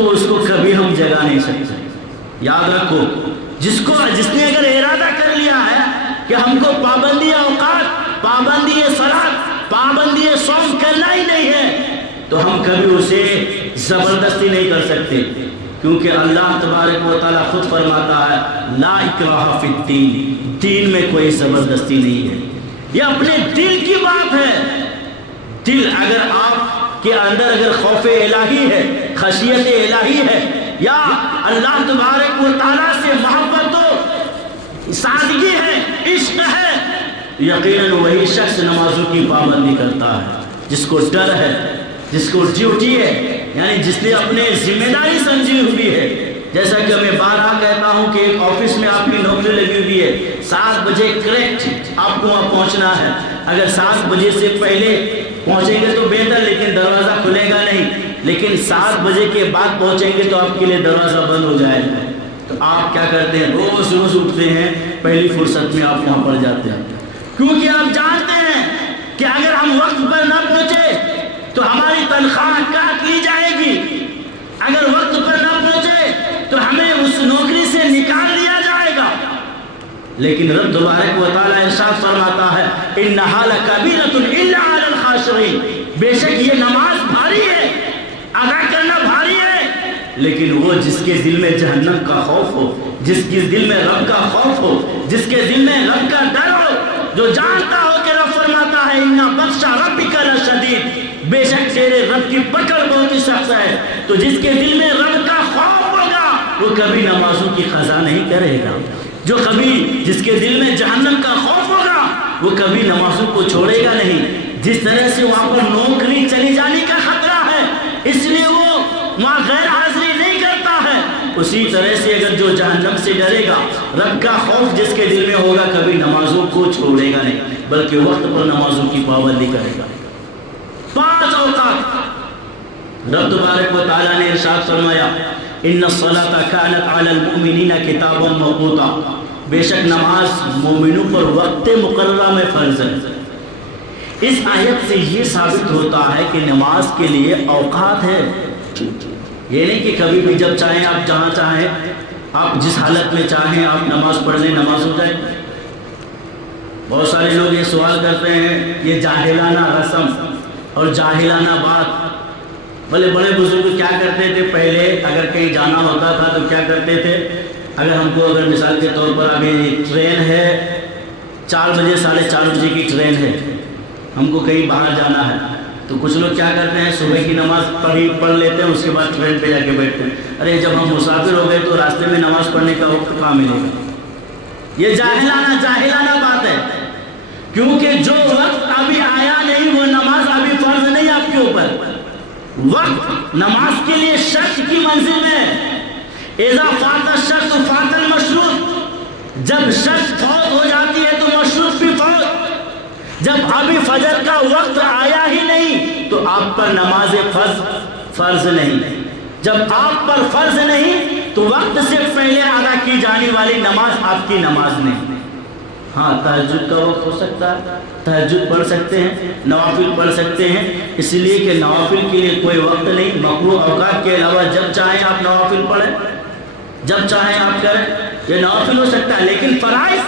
تو اس کو کبھی ہم جگا نہیں سکتے۔ یاد رکھو، جس نے اگر ارادہ کر لیا ہے کہ ہم کو پابندی اوقات، پابندی صلاۃ، پابندی صوم کرنا ہی نہیں ہے، تو ہم کبھی اسے زبردستی نہیں کر سکتے، کیونکہ اللہ تبارک و تعالیٰ خود فرماتا ہے لا اکراہ فی الدین، دین میں کوئی زبردستی نہیں ہے۔ یہ اپنے دل کی بات ہے۔ دل اگر آپ کے اندر اگر خوف الہی ہے، خشیت الہی ہے، یا اللہ تبارک و تعالیٰ سے محبت و سادگی ہے، عشق ہے، یقیناً وہی شخص نمازوں کی پابندی کرتا ہے، جس کو ڈر ہے، جس کو ڈیوٹی ہے، یعنی جس نے اپنے ذمہ داری سمجھی ہوئی ہے۔ جیسا کہ میں بارہا کہتا ہوں کہ ایک آفس میں آپ کی نوکری لگی ہوئی ہے، 7 بجے کریکٹ آپ کو وہاں پہنچنا ہے۔ اگر 7 بجے سے پہلے پہنچیں گے تو بہتر، لیکن دروازہ کھلے گا نہیں، لیکن 7 بجے کے بعد پہنچیں گے تو آپ کے لیے دروازہ بند ہو جائے گا۔ تو آپ کیا کرتے ہیں؟ روز اٹھتے ہیں، پہلی فرصت میں آپ وہاں پر جاتے ہیں، کیونکہ آپ جانتے ہیں کہ اگر ہم وقت پر نہ پہنچے تو ہماری تنخواہ کاٹ لی جائے گی، اگر وقت پر نہ پہنچے تو ہمیں اس نوکری سے نکال لیا جائے گا۔ لیکن رب تبارک و تعالیٰ ارشاد فرماتا ہے انہا لکبیرۃ الا علی الخاشعین، بے شک یہ نماز بھاری ہے، ادا کرنا بھاری ہے، لیکن وہ جس کے دل میں جہنم کا خوف ہو، جس کے دل میں رب کا خوف ہو، جس کے دل میں رب کا ڈر ہو، جو جانتا ہو کہ رب فرماتا ہے ان بطش ربک لشدید، بے شک تیرے رب کی پکڑ بہت ہی سخت ہے، تو جس کے دل میں رب کا خوف ہوگا وہ کبھی نمازوں کی قضا نہیں کرے گا۔ جس کے دل میں جہنم کا خوف ہوگا وہ کبھی نمازوں کو چھوڑے گا نہیں۔ جس طرح سے وہاں پر نوکری چلی جانے کا خطرہ ہے، اس لیے وہ وہاں غیر حاضری نہیں کرتا ہے، اسی طرح سے اگر جو جہنم سے ڈرے گا، رب کا خوف جس کے دل میں ہوگا، کبھی نمازوں کو چھوڑے گا نہیں، بلکہ وقت پر نمازوں کی پابندی کرے گا۔ 5 اوقات رب تبارک و تعالیٰ نے ارشاد فرمایا ان الصلاۃ کانت علی المؤمنین کتابا موقوتا، بے شک نماز مومنوں پر وقت مقررہ میں فرض ہے۔ اس آیت سے یہ ثابت ہوتا ہے کہ نماز کے لیے اوقات ہے، یہ نہیں کہ کبھی بھی جب چاہیں آپ جہاں چاہیں آپ جس حالت میں چاہیں آپ نماز پڑھ لیں، نماز ہو جائے۔ بہت سارے لوگ یہ سوال کرتے ہیں، یہ جاہلانہ رسم اور جاہلانہ بات، بھلے بڑے بزرگ کیا کرتے تھے پہلے، اگر کہیں جانا ہوتا تھا تو کیا کرتے تھے، اگر ہم کو اگر مثال کے طور پر ابھی ٹرین ہے 4 بجے 4:30 بجے کی ٹرین ہے، ہم کو کہیں باہر جانا ہے، تو کچھ لوگ کیا کرتے ہیں صبح کی نماز پڑھ لیتے ہیں، اس کے بعد ٹرین پہ جا کے بیٹھتے ہیں۔ ارے جب ہم مسافر ہو گئے تو راستے میں نماز پڑھنے کا وقت کہاں ملے گا؟ یہ جاہلانہ بات ہے، کیونکہ جو وقت ابھی آیا نہیں وہ نماز ابھی فرض نہیں آپ کے اوپر۔ وقت نماز کے لیے شرط کی منزل میں، اذا فات الشرط فات المشروط، جب شرط فوت ہو جاتی ہے تو مشروط بھی فوت۔ جب ابھی فجر کا وقت آیا ہی نہیں تو آپ پر نماز فرض نہیں، جب آپ پر فرض نہیں تو وقت سے پہلے ادا کی جانے والی نماز آپ کی نماز نہیں۔ ہاں تہجد کا وقت ہو سکتا ہے، تہجد پڑھ سکتے ہیں، نوافل پڑھ سکتے ہیں، اس لیے کہ نوافل کے لیے کوئی وقت نہیں، مکروہ اوقات کے علاوہ جب چاہیں آپ نوافل پڑھیں، جب چاہیں آپ کریں، یہ نوافل ہو سکتا ہے، لیکن فرائض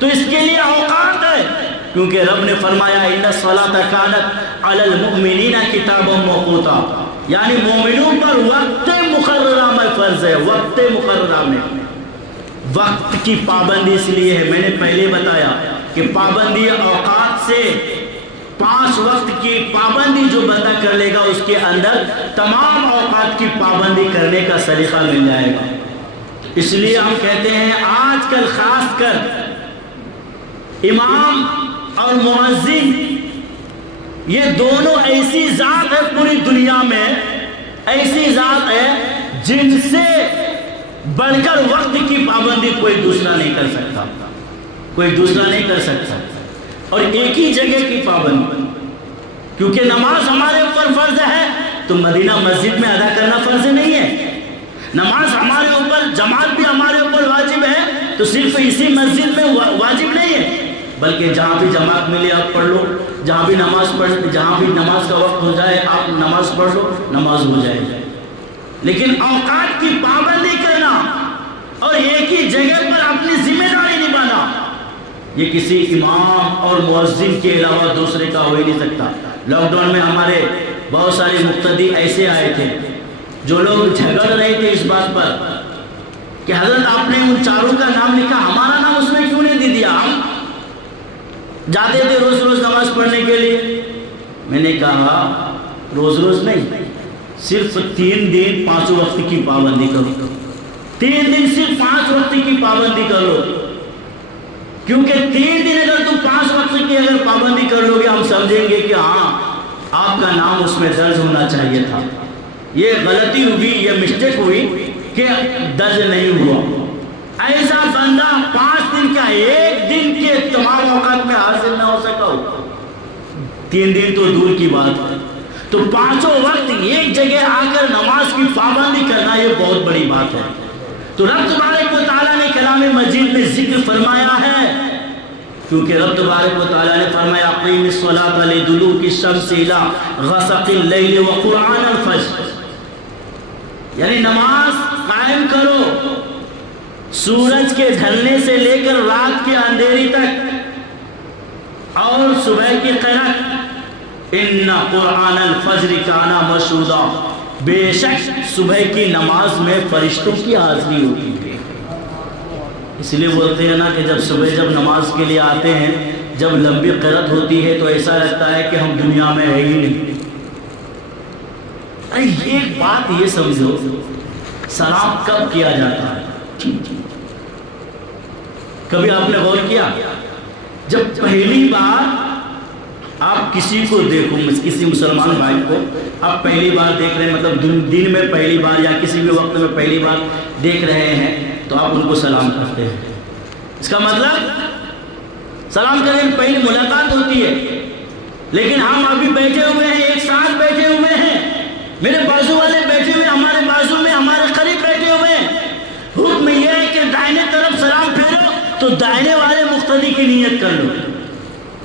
تو اس کے لیے اوقات ہے، کیونکہ رب نے فرمایا ان الصلاۃ کانت علی المؤمنین کتابا موقوتا، یعنی مومنوں پر وقت مقررہ میں فرض ہے۔ وقت مقررہ میں وقت کی پابندی اس لیے ہے، میں نے پہلے بتایا کہ پابندی اوقات سے 5 وقت کی پابندی جو بندہ کر لے گا اس کے اندر تمام اوقات کی پابندی کرنے کا سلیقہ مل جائے گا۔ اس لیے ہم کہتے ہیں آج کل خاص کر امام اور مؤذن یہ دونوں ایسی ذات ہے پوری دنیا میں، ایسی ذات ہے جن سے بڑھ کر وقت کی پابندی کوئی دوسرا نہیں کر سکتا، کوئی دوسرا نہیں کر سکتا، اور ایک ہی جگہ کی پابندی، کیونکہ نماز ہمارے اوپر فرض ہے تو مدینہ مسجد میں ادا کرنا فرض نہیں ہے، نماز ہمارے اوپر، جماعت بھی ہمارے اوپر واجب ہے تو صرف اسی مسجد میں واجب نہیں ہے، بلکہ جہاں بھی جماعت ملے آپ پڑھ لو، جہاں بھی نماز کا وقت ہو جائے آپ نماز پڑھ لو، نماز ہو جائے گی۔ لیکن اوقات کی پابندی کرنا اور ایک ہی جگہ پر اپنی ذمہ داری نبھانا یہ کسی امام اور مؤذن کے علاوہ دوسرے کا ہو ہی نہیں سکتا۔ لاک ڈاؤن میں ہمارے بہت سارے مقتدی ایسے آئے تھے جو لوگ جھگڑ رہے تھے اس بات پر کہ حضرت آپ نے ان چاروں کا نام لکھا، ہمارا نام اس میں کیوں نہیں دے دیا؟ ہم جاتے تھے روز روز نماز پڑھنے کے لیے۔ میں نے کہا روز روز نہیں، صرف 3 دن 5 وقت کی پابندی کرو، 3 دن صرف 5 وقت کی پابندی کرو، کیونکہ 3 دن اگر تم 5 وقت کی اگر پابندی کر لو گے ہم سمجھیں گے کہ ہاں آپ کا نام اس میں درج ہونا چاہیے تھا، یہ غلطی ہوئی، یہ مسٹیک ہوئی کہ درج نہیں ہوا۔ ایسا بندہ 5 دن کا 1 دن کے تمام اوقات میں حاصل نہ ہو سکا ہو، 3 دن تو دور کی بات ہے، تو 5 وقت ایک جگہ آ کر نماز کی پابندی کرنا یہ بہت بڑی بات ہے۔ تو رب تبارک و تعالیٰ نے کلام مجید میں ذکر فرمایا ہے، کیونکہ رب تبارک و تعالیٰ نے فرمایا اقیم الصلاۃ لدلوک الشمس الی غسق اللیل وقرآن الفجر، یعنی نماز قائم کرو سورج کے ڈھلنے سے لے کر رات کے اندھیری تک اور صبح کی قرات، ان قرآن الفجر کان مشہودا، بے شک صبح کی نماز میں فرشتوں کی حاضری ہوتی ہے۔ اس لیے بولتے ہیں نا کہ جب نماز کے لیے آتے ہیں، جب لمبی قرات ہوتی ہے تو ایسا لگتا ہے کہ ہم دنیا میں ہے ہی نہیں۔ ایک بات یہ سمجھو، سلام کب کیا جاتا ہے؟ کبھی آپ نے غور کیا؟ جب پہلی بار آپ کسی کو دیکھو، کسی مسلمان بھائی کو آپ پہلی بار دیکھ رہے ہیں، مطلب دن میں پہلی بار یا کسی بھی وقت میں پہلی بار دیکھ رہے ہیں، تو آپ ان کو سلام کرتے ہیں۔ اس کا مطلب سلام کرنے پہلی ملاقات ہوتی ہے، لیکن ہم ابھی بیٹھے ہوئے ہیں، ایک ساتھ بیٹھے ہوئے ہیں، میرے بازو والے بیٹھے ہوئے، ہمارے بازو میں ہمارے قریب بیٹھے ہوئے ہیں، حکم یہ ہے کہ دائنے طرف سلام پھیرو تو دائنے والے مقتدی کی نیت کر لو،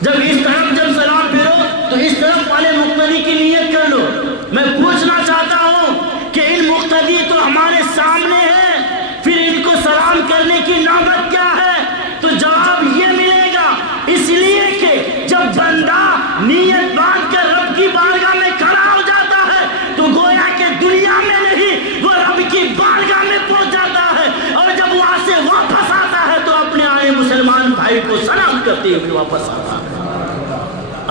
جب اس طرف جب سلام پھیرو تو اس طرف والے مقتدی کی نیت کر لو۔ میں پوچھنا چاہتا ہوں کہ ان مقتدی تو ہمارے سامنے ہیں، پھر ان کو سلام کرنے کی نوبت کیا ہے؟ تو جواب یہ ملے گا، اس لیے کہ جب بندہ نیت باندھ کر رب کی بارگاہ میں کھڑا ہو جاتا ہے تو گویا کہ دنیا میں نہیں، وہ رب کی بارگاہ میں پہنچ جاتا ہے، اور جب وہاں سے واپس آتا ہے تو اپنے آئے مسلمان بھائی کو سلام کرتے ہوئے واپس آتا ہے،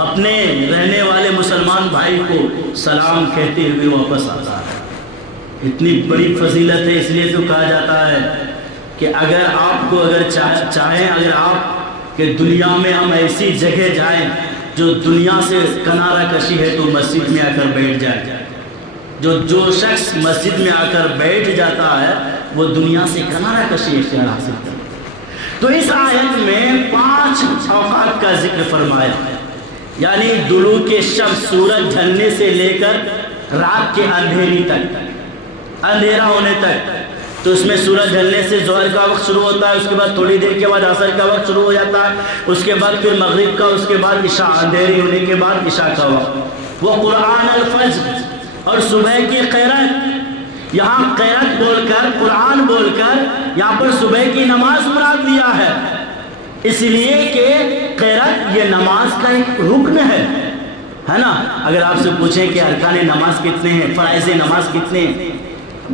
اپنے رہنے والے مسلمان بھائی کو سلام کہتے ہوئے واپس آتا ہے۔ اتنی بڑی فضیلت ہے، اس لیے تو کہا جاتا ہے کہ اگر آپ کو چاہیں اگر آپ کہ دنیا میں ہم ایسی جگہ جائیں جو دنیا سے کنارہ کشی ہے تو مسجد میں آ کر بیٹھ جائے، جو شخص مسجد میں آ کر بیٹھ جاتا ہے وہ دنیا سے کنارہ کشی اختیار حاصل کرتا ہے۔ تو اس آیت میں 5 اوقات کا ذکر فرمایا، یعنی طلوع شمس، سورج ڈھلنے سے لے کر رات کے اندھیری تک، اندھیرا ہونے تک، تو اس میں سورج ڈھلنے سے ظہر کا وقت شروع ہوتا ہے، اس کے بعد تھوڑی دیر کے بعد عصر کا وقت شروع ہو جاتا ہے، اس کے بعد پھر مغرب کا، اس کے بعد عشاء، اندھیری ہونے کے بعد عشاء کا وقت، وہ قرآن الفجر اور صبح کی قرات، یہاں قرات بول کر قرآن بول کر یہاں پر صبح کی نماز مراد لیا ہے، اس لیے کہ قرات یہ نماز کا ایک رکن ہے نا۔ اگر آپ سے پوچھیں کہ ارکان نماز کتنے ہیں، فرائض نماز کتنے ہیں،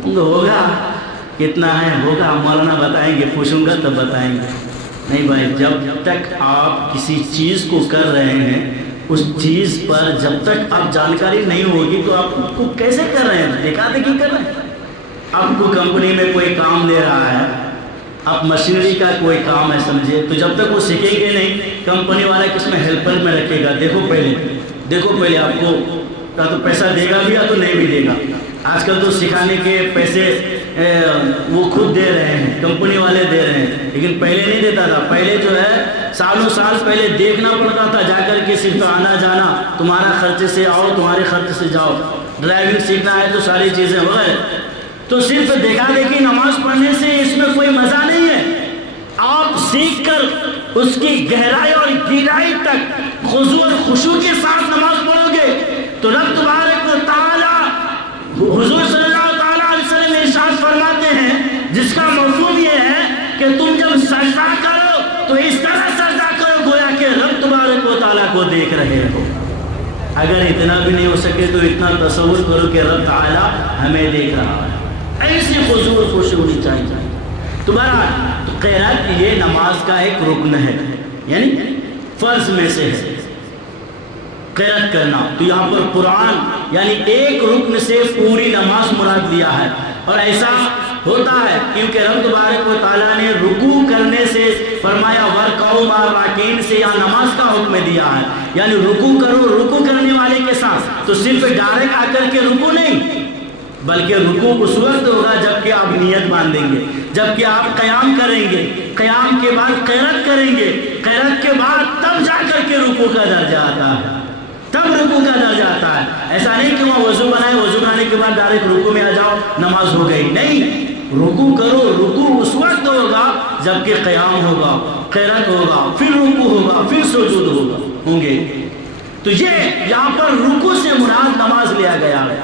ہوگا کتنا ہے، ہوگا مولانا بتائیں گے، پوچھوں گا تب بتائیں گے۔ نہیں بھائی، جب تک آپ کسی چیز کو کر رہے ہیں، اس چیز پر جب تک آپ جانکاری نہیں ہوگی تو آپ کو کیسے کر رہے ہیں، دکھا دیکھی کر رہے ہیں۔ آپ کو کمپنی میں کوئی کام دے رہا ہے، آپ مشینری کا کوئی کام ہے سمجھے، تو جب تک وہ سیکھیں گے نہیں، کمپنی والا کس میں ہیلپر میں رکھے گا، دیکھو پہلے آپ کو یا تو پیسہ دے گا بھی یا تو نہیں بھی دے گا۔ آج کل تو سکھانے کے پیسے وہ خود دے رہے ہیں، کمپنی والے دے رہے ہیں، لیکن پہلے نہیں دیتا تھا۔ پہلے جو ہے سالوں سال پہلے دیکھنا پڑتا تھا، جا کر کے صرف آنا جانا، تمہارا خرچے سے آؤ، تمہارے خرچے سے جاؤ، ڈرائیونگ سیکھنا ہے تو ساری چیزیں وغیرہ، تو صرف دیکھا دیکھی نماز پڑھنے سے اس میں کوئی مزہ نہیں ہے۔ آپ سیکھ کر اس کی گہرائی اور گہرائی تک خضوع اور خشوع کے ساتھ نماز پڑھو گے تو رب تبارک و تعالی، حضور صلی اللہ تعالیٰ علیہ رہے ہو. اگر اتنا بھی نہیں ہو سکے تو اتنا تصور کرو کہ رب تعالیٰ ہمیں دیکھ رہا ہے. ایسی حضور خوشی ہونی چاہیے. تمہارا قرات یہ نماز کا ایک رکن ہے، یعنی فرض میں سے ہے قرات کرنا. تو یہاں پر قرآن یعنی ایک رکن سے پوری نماز مراد لیا ہے. اور ایسا ہوتا ہے کیونکہ رب تبارک و تعالیٰ نے رکوع کرنے سے فرمایا وَرْكَعُوا مَعَ الرَّاكِعِينَ سے یا نماز کا حکم دیا ہے. یعنی رکوع کرو رکوع کرنے والے کے ساتھ. تو صرف ڈائریکٹ آ کر کے رکوع نہیں، بلکہ رکوع اس وقت ہوگا جب کہ آپ نیت باندھیں گے، جب کہ آپ قیام کریں گے، قیام کے بعد قرات کریں گے، قرات کے بعد تب جا کر کے رکوع کا درجہ آتا ہے، تب رکوع کا درجہ آتا ہے. ایسا نہیں کہ وہاں وضو بنائے، وضو بنانے کے بعد ڈائریکٹ رکوع میں آ جاؤ نماز ہو گئی. نہیں، رکوع کرو. رکوع اس وقت ہوگا جب کہ قیام ہوگا، قرات ہوگا، پھر رکوع ہوگا، پھر سجود ہوں گے. تو یہ یہاں پر رکوع سے مراد نماز لیا گیا ہے.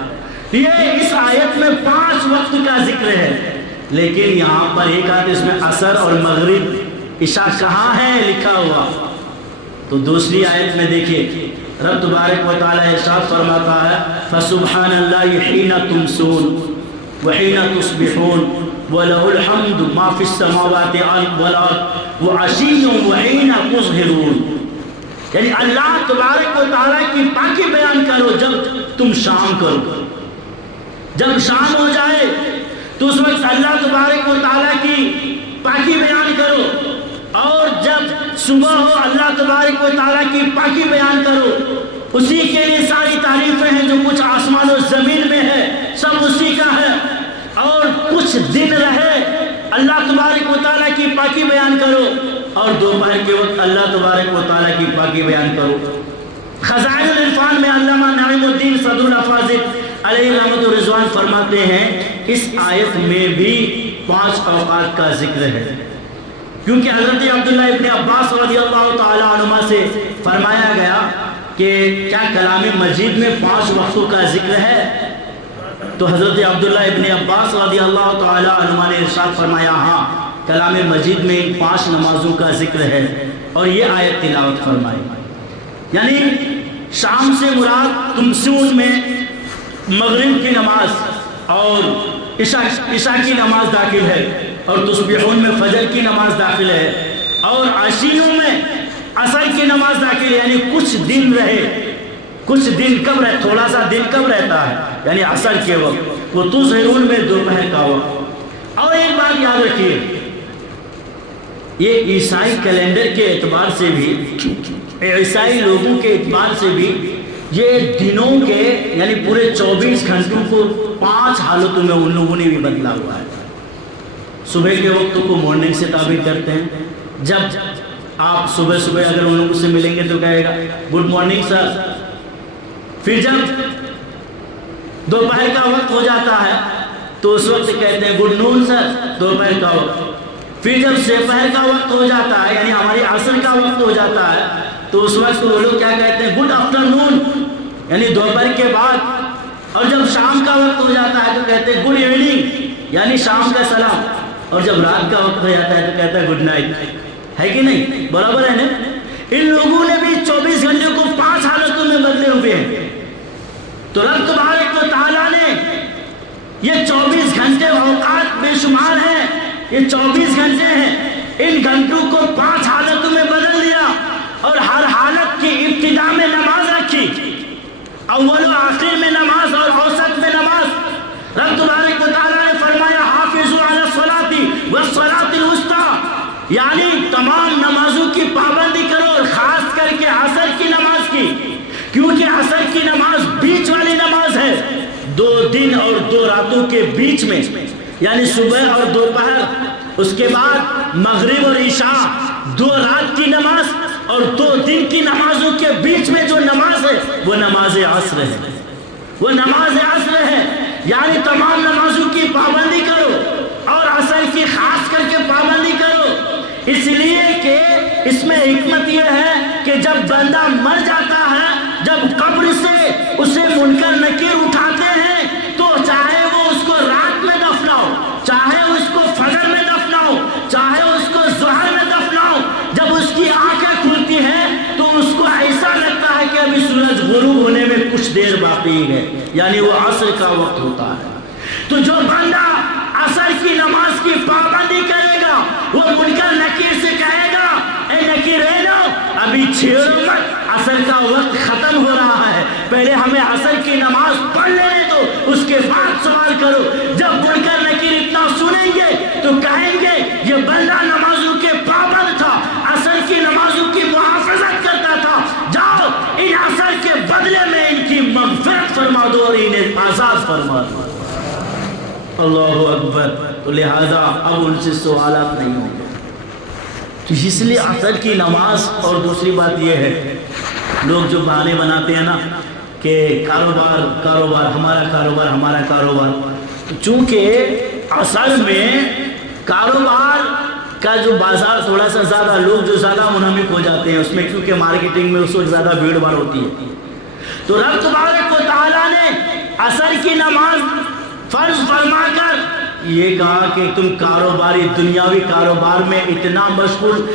یہ اس آیت میں 5 وقت کا ذکر ہے، لیکن یہاں پر ایک آیت اس میں عصر اور مغرب عشاء کہاں ہے لکھا ہوا. تو دوسری آیت میں دیکھیے رب تبارک و تعالیٰ ارشاد فرماتا ہے فسبحان اللہ حین تمسون وحین تصبحون وَلَهُ الْحَمْدُ مَا فِي السَّمَاوَاتِ وَالْأَرْضِ وَعَشِيٌّ وَحِينَ تُظْهِرُونَ. یعنی اللہ تبارک و تعالیٰ کی پاکی بیان کرو جب تم شام کرو. جب شام ہو جائے تو اس وقت اللہ تبارک و تعالیٰ کی پاکی بیان کرو، اور جب صبح ہو اللہ تبارک و تعالیٰ کی پاکی بیان کرو. اسی کے لیے ساری تعریفیں ہیں، جو کچھ آسمان و زمین میں ہے سب اسی کا ہے. اور کچھ دن رہے اللہ تبارک و تعالیٰ کی پاکی بیان کرو، اور دوپہر کے وقت اللہ تبارک و تعالیٰ کی پاکی بیان کرو. خزائن العرفان میں علامہ نعیم الدین صدر الافاضل علیہ رحمت و رضوان فرماتے ہیں اس آیت میں بھی 5 اوقات کا ذکر ہے، کیونکہ حضرت عبداللہ ابن عباس رضی اللہ تعالیٰ عنہما سے فرمایا گیا کہ کیا کلام مجید میں 5 وقتوں کا ذکر ہے؟ تو حضرت عبداللہ ابن عباس رضی اللہ تعالیٰ عنہما نے ارشاد فرمایا ہاں کلام مجید میں 5 نمازوں کا ذکر ہے، اور یہ آیت تلاوت فرمائی. یعنی شام سے مراد تمسون میں مغرب کی نماز اور عشاء کی نماز داخل ہے، اور تصبحون میں فجر کی نماز داخل ہے، اور عشیوں میں عصر کی نماز داخل ہے. یعنی کچھ دن رہے، کچھ دن کب رہے، تھوڑا سا دن کب رہتا ہے یعنی عصر کے وقت، وہ تظہرون میں دوپہر کا وقت. اور ایک بات یاد رکھیے، یہ عیسائی کیلنڈر کے اعتبار سے بھی، عیسائی لوگوں کے اعتبار سے بھی یہ دنوں کے یعنی پورے 24 گھنٹوں کو 5 حالتوں میں ان لوگوں نے بھی بدلا ہوا ہے. صبح کے وقت کو مارننگ سے تعبیر کرتے ہیں. جب آپ صبح اگر ان لوگوں سے ملیں گے تو کہے گا گڈ مارننگ سر. پھر جب دوپہر کا وقت ہو جاتا ہے تو اس وقت کہتے ہیں گڈ نون سر، دوپہر کا وقت. پھر جب سپہر کا وقت ہو جاتا ہے یعنی ہماری عصر کا وقت ہو جاتا ہے تو اس وقت وہ لوگ کیا کہتے ہیں گڈ آفٹر نون یعنی دوپہر کے بعد. اور جب شام کا وقت ہو جاتا ہے تو کہتے ہیں گڈ ایوننگ یعنی شام کا سلام. اور جب رات کا وقت ہو جاتا ہے تو کہتا ہے گڈ نائٹ. ہے کہ نہیں؟ برابر ہے نا؟ ان لوگوں نے بھی 24 گھنٹے کو 5 حالتوں میں بدلے ہوئے ہیں. تو رب تبارک و تعالیٰ نے یہ 24 گھنٹے اوقات بے شمار ہیں، یہ 24 گھنٹے ہیں، ان گھنٹوں کو 5 حالتوں میں بدل دیا، اور ہر حالت کی ابتدا میں نماز رکھی، اول و آخر میں نماز اور اوسط میں نماز. رب تبارک و تعالیٰ نے فرمایا حافظوا علی الصلاۃ والصلاۃ الوسطیٰ، یعنی تمام نمازوں کی پابندی کرو، اور خاص کر کے عصر کی نماز کی، کیونکہ عصر کی نماز بیچ والی نماز ہے، 2 دن اور 2 راتوں کے بیچ میں، یعنی صبح اور دوپہر، اس کے بعد مغرب اور عشاء، 2 رات کی نماز اور 2 دن کی نمازوں کے بیچ میں جو نماز ہے وہ نماز عصر ہے، وہ نماز عصر ہے. یعنی تمام نمازوں کی پابندی کرو، اور عصر کی خاص کر کے پابندی کرو، اس لیے کہ اس میں حکمت یہ ہے کہ جب بندہ مر جاتا ہے، جب قبر سے اسے منکر نکیر اٹھاتے ہیں، تو چاہے وہ اس کو رات میں دفناؤ، چاہے اس کو فجر میں دفناؤ، چاہے اس کو ظہر میں دفناؤ، جب اس کی آنکھیں کھلتی ہیں تو اس کو ایسا لگتا ہے دیر باقی ہے، یعنی وہ عصر کا وقت ہوتا ہے۔ تو جو بندہ عصر کی نماز کی پابندی کرے گا وہ منکر نکیر سے کہے گا اے نکیر رہنا ابھی چھیڑو مت، عصر کا وقت ختم ہو رہا ہے، پہلے ہمیں عصر کی نماز پڑھ لینے دو، اس کے بعد سوال کرو۔ جب منکر نکیر اتنا سنیں گے تو کہیں گے یہ بندہ نمازوں کے پابند تھا، عصر کی نمازوں کی محافظت کرتا تھا، جاؤ ان عصر کے بدلے میں ان کی مغفرت فرما دو اور انہیں آزاد فرما دو۔ اللہ اکبر۔ تو لہذا اب ان سے سوالات نہیں ہوں گے۔ تو اس لیے عصر کی نماز، اور دوسری بات یہ ہے لوگ جو بہانے بناتے ہیں نا کہ کاروبار ہمارا کاروبار، تو چونکہ عصر میں کاروبار کا جو بازار تھوڑا سا زیادہ، لوگ جو زیادہ منہمک ہو جاتے ہیں اس میں، کیونکہ مارکیٹنگ میں اس وقت زیادہ بھیڑ بھاڑ ہوتی ہے، تو رب تبارک و تعالیٰ نے عصر کی نماز فرض فرما کر یہ کہا کہ تم کاروباری دنیاوی کاروبار میں اتنا مشغول